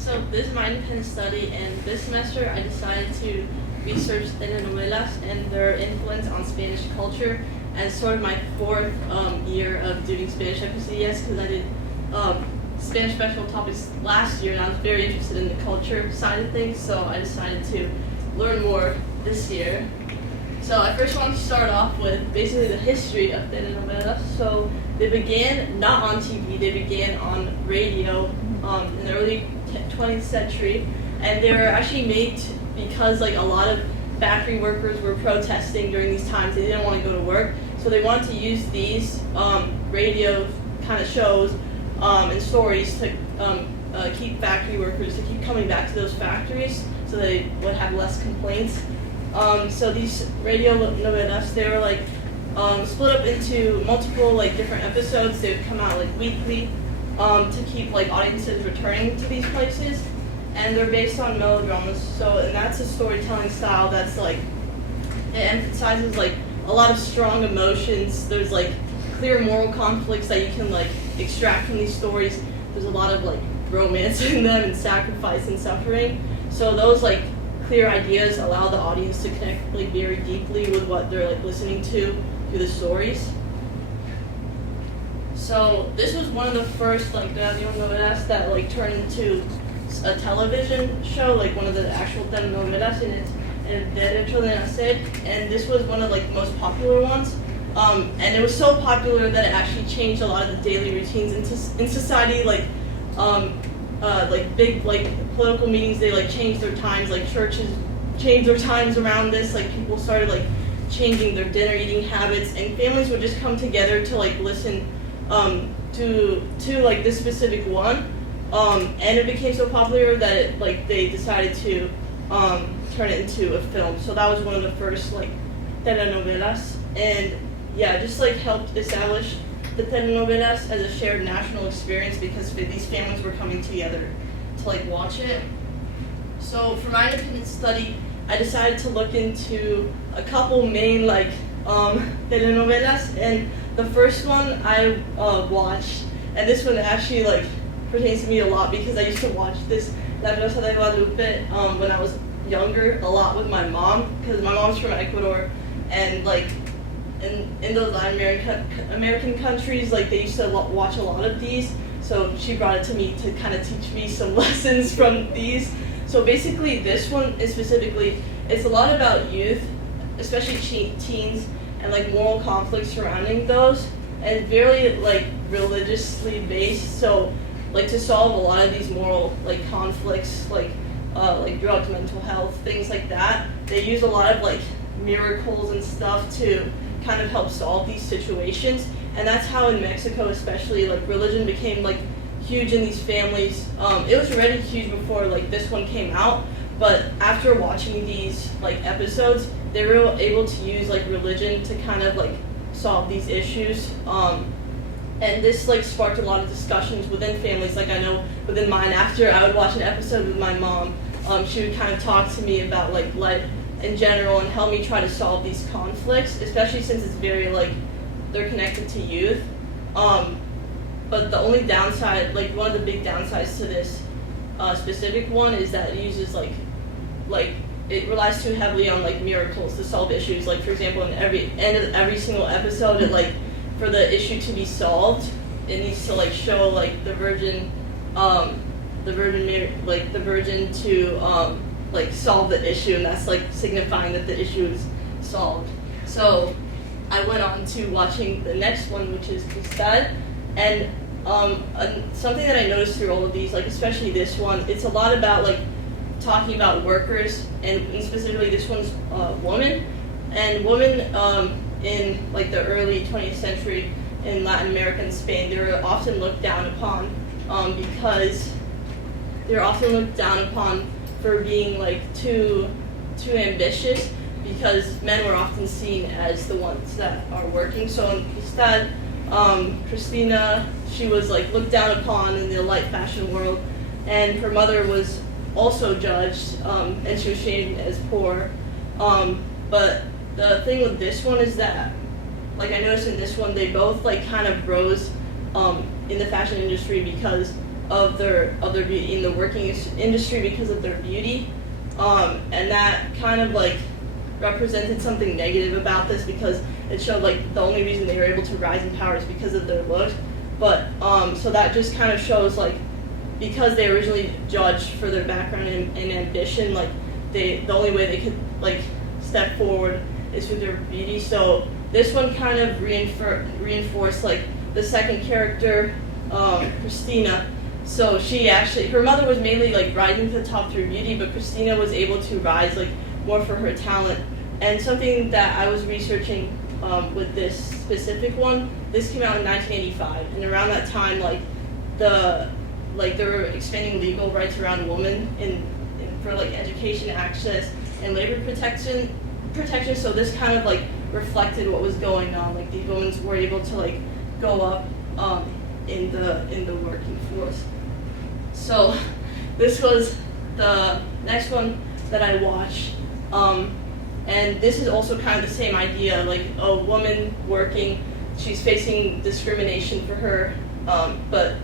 So this is my independent study, and this semester I decided to research telenovelas and their influence on Spanish culture as sort of my fourth year of doing Spanish FCS, because I did Spanish special topics last year and I was very interested in the culture side of things, so I decided to learn more this year. So I first want to start off with basically the history of telenovelas. So they began not on TV, they began on radio in the early 20th century, and they were actually made because like a lot of factory workers were protesting during these times. They didn't want to go to work, so they wanted to use these radio kind of shows and stories to keep factory workers to keep coming back to those factories, so they would have less complaints. So these radio novelas, they were like split up into multiple like different episodes. They would come out like weekly to keep like audiences returning to these places, and they're based on melodramas. So, and that's a storytelling style that's like, it emphasizes like a lot of strong emotions. There's like clear moral conflicts that you can like extract from these stories. There's a lot of like romance in them and sacrifice and suffering. So those like clear ideas allow the audience to connect like very deeply with what they're like listening to through the stories. So this was one of the first like radio novelas that like turned into a television show, like one of the actual telenovelas, and it's El Derecho de Nacer, and this was one of like the most popular ones. And it was so popular that it actually changed a lot of the daily routines in society, like big like political meetings, they like changed their times, like churches changed their times around this, like people started like changing their dinner eating habits, and families would just come together to like listen to like this specific one, and it became so popular that it like they decided to turn it into a film. So that was one of the first like telenovelas, and yeah, just like helped establish the telenovelas as a shared national experience because these families were coming together to like watch it. So for my independent study, I decided to look into a couple main like telenovelas, and the first one I watched, and this one actually like pertains to me a lot because I used to watch this La Rosa de Guadalupe when I was younger a lot with my mom, because my mom's from Ecuador, and like in those Latin American countries, like they used to watch a lot of these, so she brought it to me to kind of teach me some lessons from these. So basically this one is specifically, it's a lot about youth, especially teens, and like moral conflicts surrounding those, and very like religiously based. So like to solve a lot of these moral like conflicts, like drugs, mental health, things like that, they use a lot of like miracles and stuff to kind of help solve these situations. And that's how in Mexico especially, like religion became like huge in these families. It was already huge before like this one came out, but after watching these like episodes, they were able to use like religion to kind of like solve these issues. And this like sparked a lot of discussions within families. Like I know within mine, after I would watch an episode with my mom, she would kind of talk to me about like life in general and help me try to solve these conflicts, especially since it's very like they're connected to youth. But the only downside, like one of the big downsides to this specific one, is that it uses like it relies too heavily on like miracles to solve issues. Like for example, in every end of every single episode, it like for the issue to be solved, it needs to like show like the Virgin to like solve the issue, and that's like signifying that the issue is solved. So I went on to watching the next one, which is Cristal, and something that I noticed through all of these, like especially this one, it's a lot about like talking about workers, and specifically this one's women, and women in like the early 20th century in Latin America and Spain, they were often looked down upon because they're often looked down upon for being like too ambitious, because men were often seen as the ones that are working. So in Cristal, Christina, she was like looked down upon in the light fashion world, and her mother was also judged, and she was shamed as poor. But the thing with this one is that, like I noticed in this one, they both like kind of rose in the fashion industry because of their beauty in the working industry because of their beauty, and that kind of like represented something negative about this because it showed like the only reason they were able to rise in power is because of their looks. But so that just kind of shows like because they originally judged for their background and ambition, like the only way they could like step forward is with their beauty. So this one kind of reinforced like the second character, Christina. So her mother was mainly like rising to the top through beauty, but Christina was able to rise like more for her talent. And something that I was researching with this specific one, this came out in 1985, and around that time, like they were expanding legal rights around women for like education access and labor protection. So this kind of like reflected what was going on. Like these women were able to like go up in the working force. So this was the next one that I watched, and this is also kind of the same idea. Like a woman working, she's facing discrimination for her, but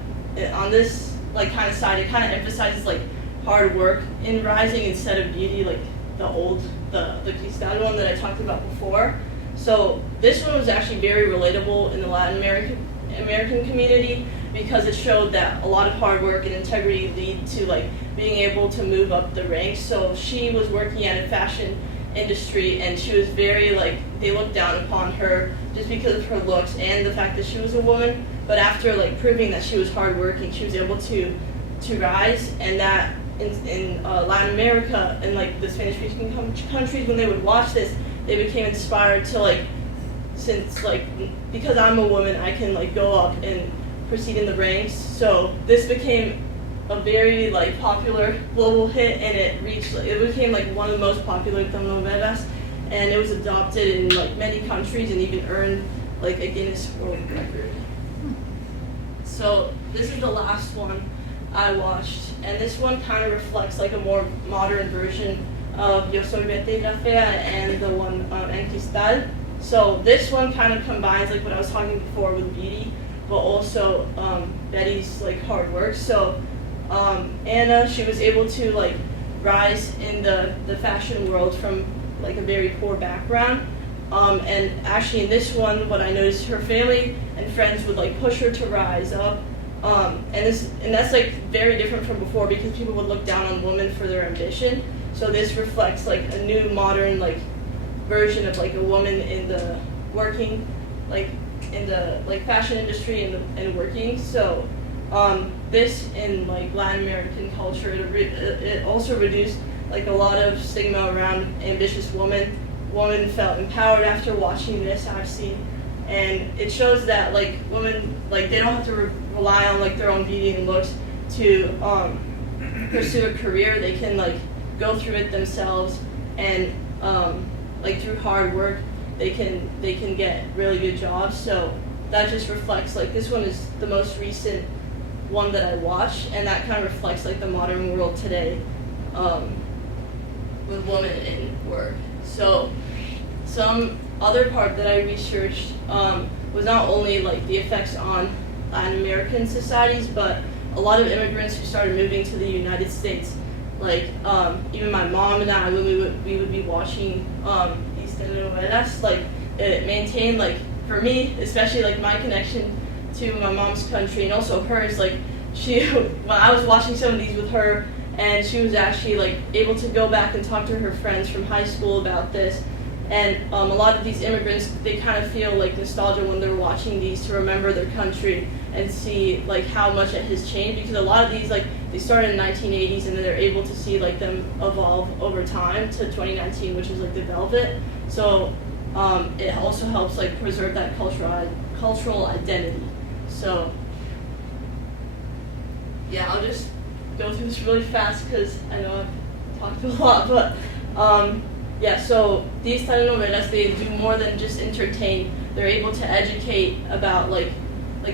on this like kind of side, it kind of emphasizes like hard work in rising instead of beauty, like the cristal one that I talked about before. So this one was actually very relatable in the Latin American community because it showed that a lot of hard work and integrity lead to like being able to move up the ranks. So she was working at a fashion industry, and she was very like, they looked down upon her just because of her looks and the fact that she was a woman. But after like proving that she was hardworking, she was able to rise, and that in Latin America and like the Spanish-speaking countries, when they would watch this, they became inspired to like, since like because I'm a woman, I can like go up and proceed in the ranks. So this became a very like popular global hit, and it became like one of the most popular telenovelas, and it was adopted in like many countries and even earned like a Guinness World Record. So this is the last one I watched, and this one kind of reflects like a more modern version of Yo Soy Betty la Fea and the one En Cristal. So this one kind of combines like what I was talking before with beauty, but also Betty's like hard work. So Anna, she was able to like rise in the fashion world from like a very poor background. And actually in this one, what I noticed, her family and friends would like push her to rise up. And that's like very different from before because people would look down on women for their ambition. So this reflects like a new modern like version of like a woman in the working, like in the like fashion industry and working. So this in like Latin American culture, it also reduced like a lot of stigma around ambitious women. Women felt empowered after watching this, I've seen, and it shows that like women, like they don't have to rely on like their own beauty and looks to pursue a career. They can like go through it themselves, and like through hard work they can get really good jobs. So that just reflects like this one is the most recent one that I watched, and that kind of reflects like the modern world today with women in work. So some other part that I researched was not only like the effects on Latin American societies, but a lot of immigrants who started moving to the United States. Like even my mom and I, when we would be watching these telenovelas, like it maintained like for me, especially like my connection to my mom's country and also hers. Like when I was watching some of these with her, and she was actually like able to go back and talk to her friends from high school about this. And a lot of these immigrants, they kind of feel like nostalgia when they're watching these to remember their country and see like how much it has changed, because a lot of these like they started in the 1980s and then they're able to see like them evolve over time to 2019, which is like the Velvet. So it also helps like preserve that cultural identity. So yeah, I'll just go through this really fast because I know I've talked a lot, but yeah, so these telenovelas, they do more than just entertain. They're able to educate about like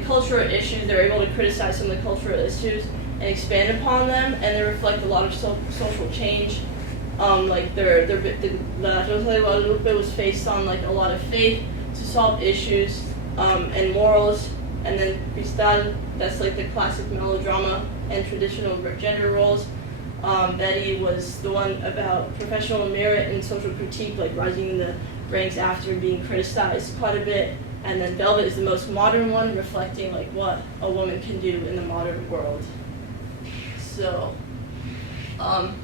cultural issues. They're able to criticize some of the cultural issues and expand upon them, and they reflect a lot of social change. Like La Rosa de Guadalupe was based on like a lot of faith to solve issues and morals, And then Cristal, that's like the classic melodrama and traditional gender roles. Betty was the one about professional merit and social critique, like rising in the ranks after being criticized quite a bit. And then Velvet is the most modern one, reflecting like what a woman can do in the modern world. So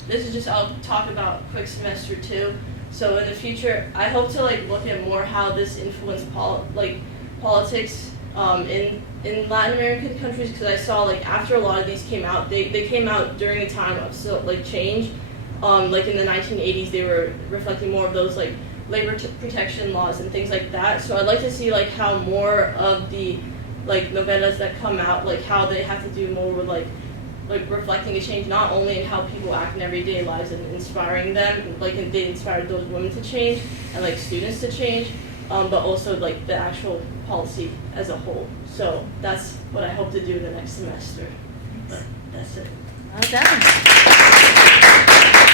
this is just, I'll talk about quick semester 2. So in the future, I hope to like look at more how this influenced politics in Latin American countries, because I saw like after a lot of these came out, they came out during a time of change. Like in the 1980s, they were reflecting more of those like labor protection laws and things like that. So I'd like to see like how more of the like novellas that come out, like how they have to do more with like reflecting a change, not only in how people act in everyday lives and inspiring them, like they inspired those women to change and like students to change, but also like the actual policy as a whole. So that's what I hope to do the next semester. But that's it. Well done.